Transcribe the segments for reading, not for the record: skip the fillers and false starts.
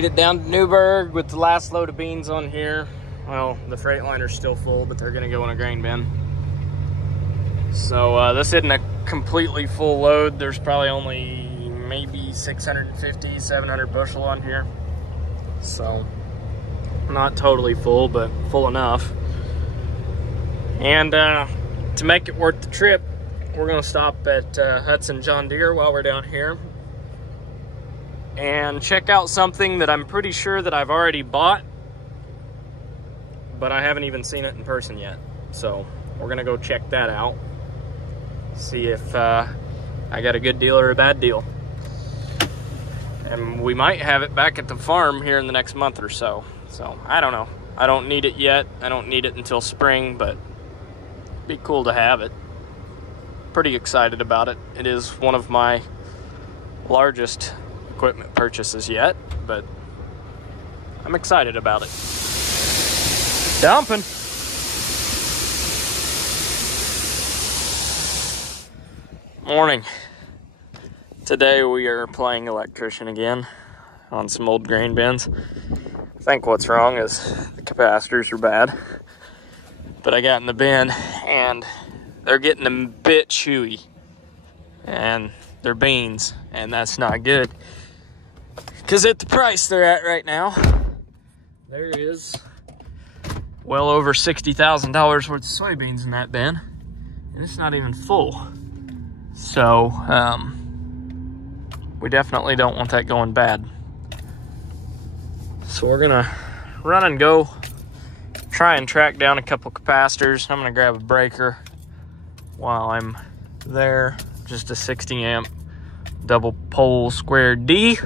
Made it down to Newburgh with the last load of beans on here. Well, the Freightliner's still full, but they're gonna go in a grain bin. So this isn't a completely full load. There's probably only maybe 650, 700 bushel on here. So not totally full, but full enough. And to make it worth the trip, we're gonna stop at Hudson John Deere while we're down here and check out something that I'm pretty sure that I've already bought, but I haven't even seen it in person yet. So we're gonna go check that out, see if I got a good deal or a bad deal. And we might have it back at the farm here in the next month or so. So I don't know. I don't need it yet. I don't need it until spring, but it'd be cool to have it. Pretty excited about it. It is one of my largest equipment purchases yet, but I'm excited about it. Dumping. Morning. Today we are playing electrician again on some old grain bins. I think what's wrong is the capacitors are bad, but I got in the bin and they're getting a bit chewy, and they're beans, and that's not good. Because at the price they're at right now, there is well over $60,000 worth of soybeans in that bin, and it's not even full. So we definitely don't want that going bad. So we're gonna run and go, try and track down a couple capacitors. I'm gonna grab a breaker while I'm there, just a 60 amp double pole square D.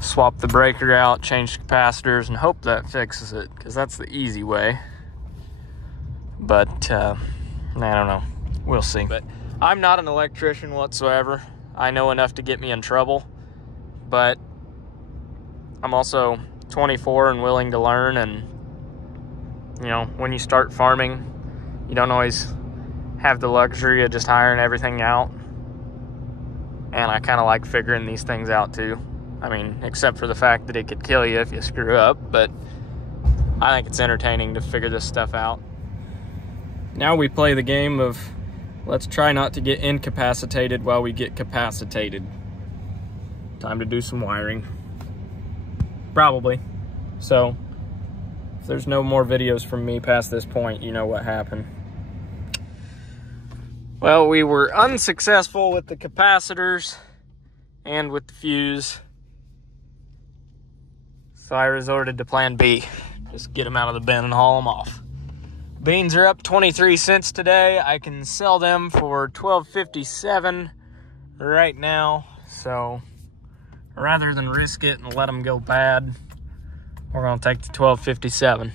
Swap the breaker out, change the capacitors, and hope that fixes it, because that's the easy way. But I don't know, we'll see. But I'm not an electrician whatsoever. I know enough to get me in trouble, but I'm also 24 and willing to learn. And you know, when you start farming, you don't always have the luxury of just hiring everything out. And I kind of like figuring these things out too. I mean, except for the fact that it could kill you if you screw up, but I think it's entertaining to figure this stuff out. Now we play the game of let's try not to get incapacitated while we get capacitated. Time to do some wiring. Probably. So, if there's no more videos from me past this point, you know what happened. Well, we were unsuccessful with the capacitors and with the fuse. So I resorted to plan B. Just get them out of the bin and haul them off. Beans are up 23 cents today. I can sell them for $12.57 right now. So rather than risk it and let them go bad, we're gonna take the $12.57.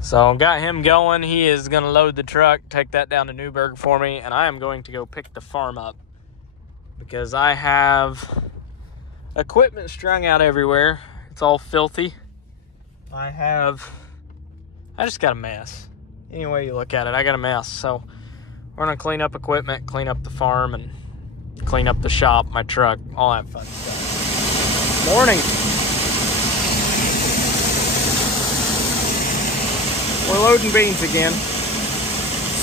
So got him going. He is gonna load the truck, take that down to Newburgh for me, and I am going to go pick the farm up because I have equipment strung out everywhere. It's all filthy. I just got a mess. Any way you look at it, I got a mess. So we're gonna clean up equipment, clean up the farm, and clean up the shop, my truck, all that fun stuff. Morning. We're loading beans again.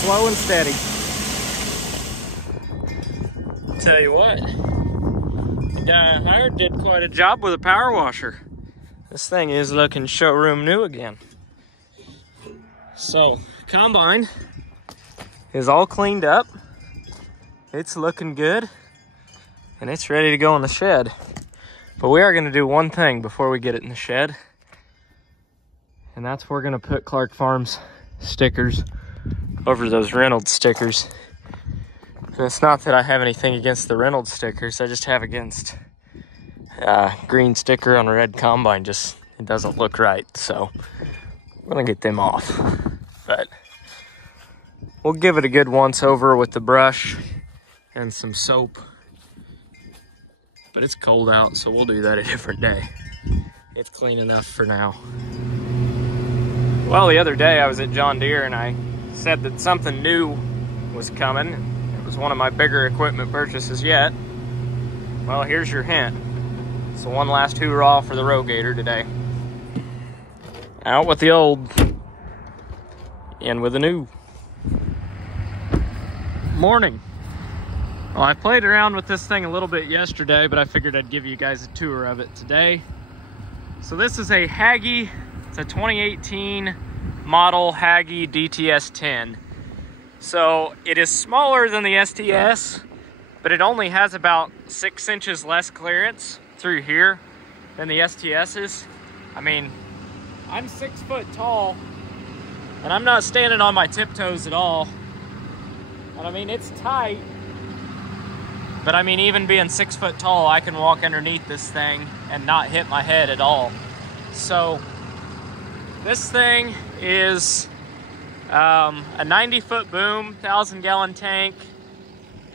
Slow and steady. Tell you what, the guy I hired did quite a job with a power washer. This thing is looking showroom new again. So, combine is all cleaned up. It's looking good. And it's ready to go in the shed. But we are going to do one thing before we get it in the shed. And that's we're going to put Clark Farms stickers over those Reynolds stickers. And it's not that I have anything against the Reynolds stickers. I just have against green sticker on a red combine. Just, it doesn't look right. So we're going to get them off. But we'll give it a good once over with the brush and some soap. But it's cold out, so we'll do that a different day. It's clean enough for now. Well, the other day I was at John Deere and I said that something new was coming. It was one of my bigger equipment purchases yet. Well, here's your hint. So one last hoorah for the Rogator today. Out with the old, in with the new. Morning. Well, I played around with this thing a little bit yesterday, but I figured I'd give you guys a tour of it today. So this is a Haggy. It's a 2018 model Haggy DTS-10. So it is smaller than the STS, but it only has about 6 inches less clearance through here than the STS's. I mean, I'm 6 foot tall, and I'm not standing on my tiptoes at all. And I mean, it's tight, but I mean, even being 6 foot tall, I can walk underneath this thing and not hit my head at all. So this thing is a 90 foot boom, 1,000-gallon tank.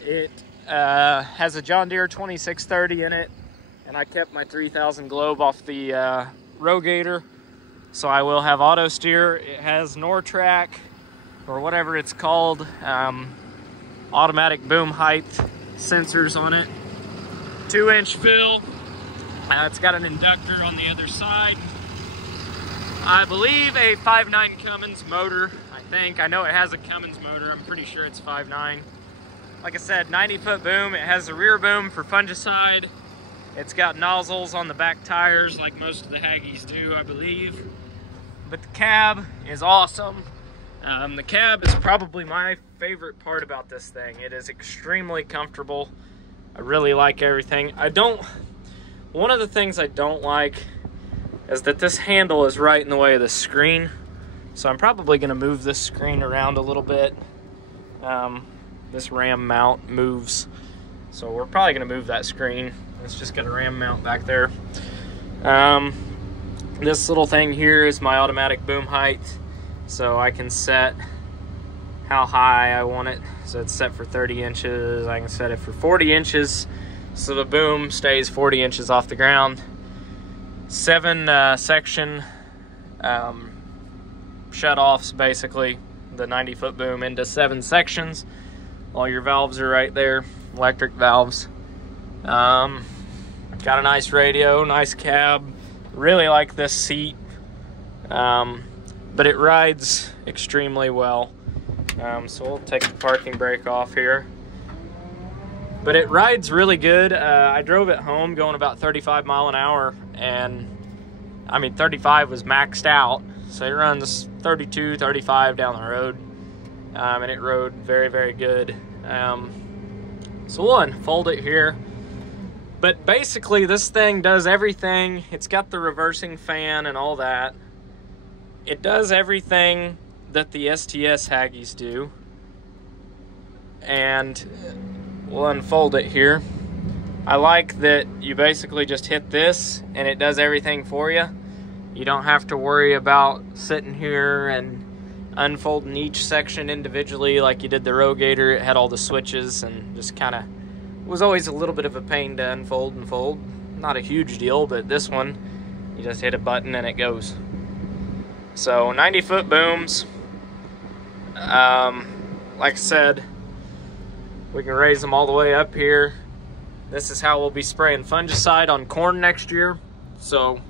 It has a John Deere 2630 in it, and I kept my 3000 Globe off the Rogator, so I will have auto steer. It has Nortrack, or whatever it's called, automatic boom height sensors on it. 2-inch fill. It's got an inductor on the other side. I believe a 5.9 Cummins motor, I think. I know it has a Cummins motor. I'm pretty sure it's 5.9. Like I said, 90 foot boom. It has a rear boom for fungicide. It's got nozzles on the back tires like most of the Haggies do, I believe. But the cab is awesome. The cab is probably my favorite part about this thing. It is extremely comfortable. I really like everything. One of the things I don't like is that this handle is right in the way of the screen. So I'm probably gonna move this screen around a little bit. This ram mount moves. So we're probably gonna move that screen. It's just got a ram mount back there. This little thing here is my automatic boom height. So I can set how high I want it. So it's set for 30 inches. I can set it for 40 inches. So the boom stays 40 inches off the ground. 7 section shut-offs, basically. The 90 foot boom into 7 sections. All your valves are right there. Electric valves. Got a nice radio, nice cab. Really like this seat. But it rides extremely well. So we'll take the parking brake off here. But it rides really good. I drove it home going about 35 mile an hour, and I mean 35 was maxed out. So it runs 32, 35 down the road. And it rode very, very good. So we'll unfold it here. But basically this thing does everything. It's got the reversing fan and all that. It does everything that the STS Haggies do. And we'll unfold it here. I like that you basically just hit this and it does everything for you. You don't have to worry about sitting here and unfolding each section individually like you did the Rogator. It had all the switches and just kind of was always a little bit of a pain to unfold and fold. Not a huge deal, but this one, you just hit a button and it goes. So 90 foot booms. Like I said, we can raise them all the way up here. This is how we'll be spraying fungicide on corn next year. So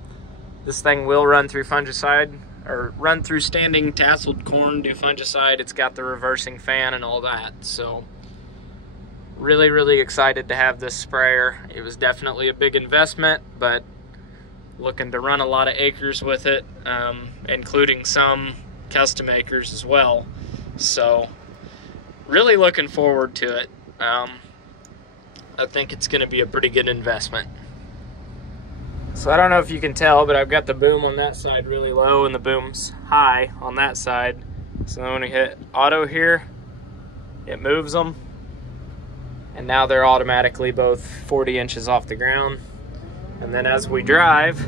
this thing will run through fungicide, or run through standing tasseled corn, do fungicide. It's got the reversing fan and all that. So really, really excited to have this sprayer. It was definitely a big investment, but looking to run a lot of acres with it, including some custom acres as well. So really looking forward to it. I think it's going to be a pretty good investment. So I don't know if you can tell, but I've got the boom on that side really low and the boom's high on that side. So then when we hit auto here, it moves them. And now they're automatically both 40 inches off the ground. And then as we drive,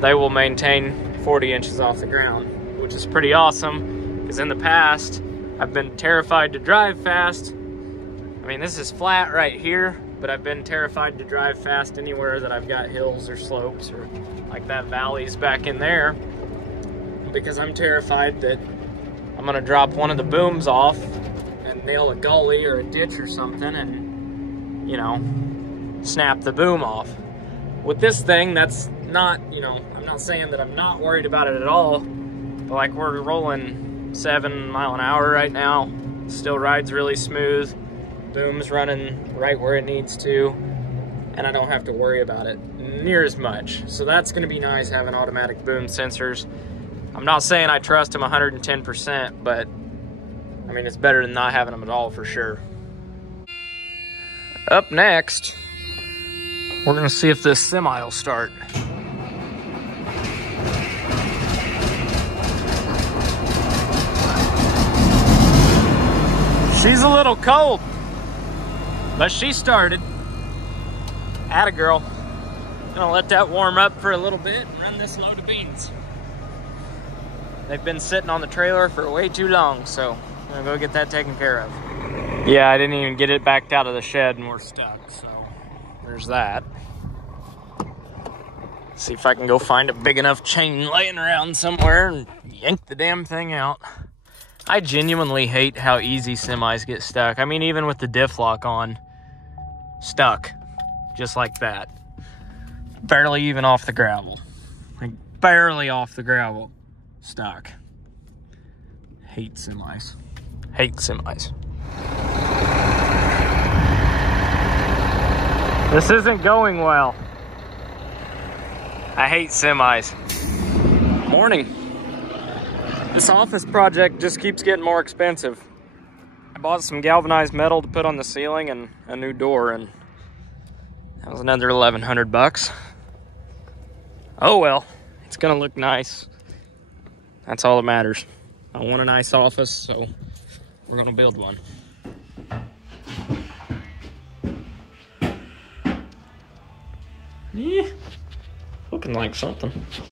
they will maintain 40 inches off the ground, which is pretty awesome, because in the past, I've been terrified to drive fast. I mean, this is flat right here, but I've been terrified to drive fast anywhere that I've got hills or slopes, or like that valley's back in there, because I'm terrified that I'm gonna drop one of the booms off and nail a gully or a ditch or something and, you know, snap the boom off. With this thing, that's not, you know, I'm not saying that I'm not worried about it at all, but like we're rolling 7 miles an hour right now. Still rides really smooth. Boom's running right where it needs to, and I don't have to worry about it near as much. So that's gonna be nice, having automatic boom sensors. I'm not saying I trust them 110%, but I mean, it's better than not having them at all for sure. Up next, we're gonna see if this semi will start. She's a little cold, but she started. Atta girl. Gonna let that warm up for a little bit and run this load of beans. They've been sitting on the trailer for way too long, so I'm gonna go get that taken care of. Yeah, I didn't even get it backed out of the shed and we're stuck, so there's that. See if I can go find a big enough chain laying around somewhere and yank the damn thing out. I genuinely hate how easy semis get stuck. I mean, even with the diff lock on, stuck, just like that. Barely even off the gravel. Like, barely off the gravel. Stuck. Hate semis. Hate semis. This isn't going well. I hate semis. Morning. This office project just keeps getting more expensive. I bought some galvanized metal to put on the ceiling and a new door, and that was another 1,100 bucks. Oh well, it's gonna look nice. That's all that matters. I want a nice office, so we're gonna build one. Yeah, looking like something.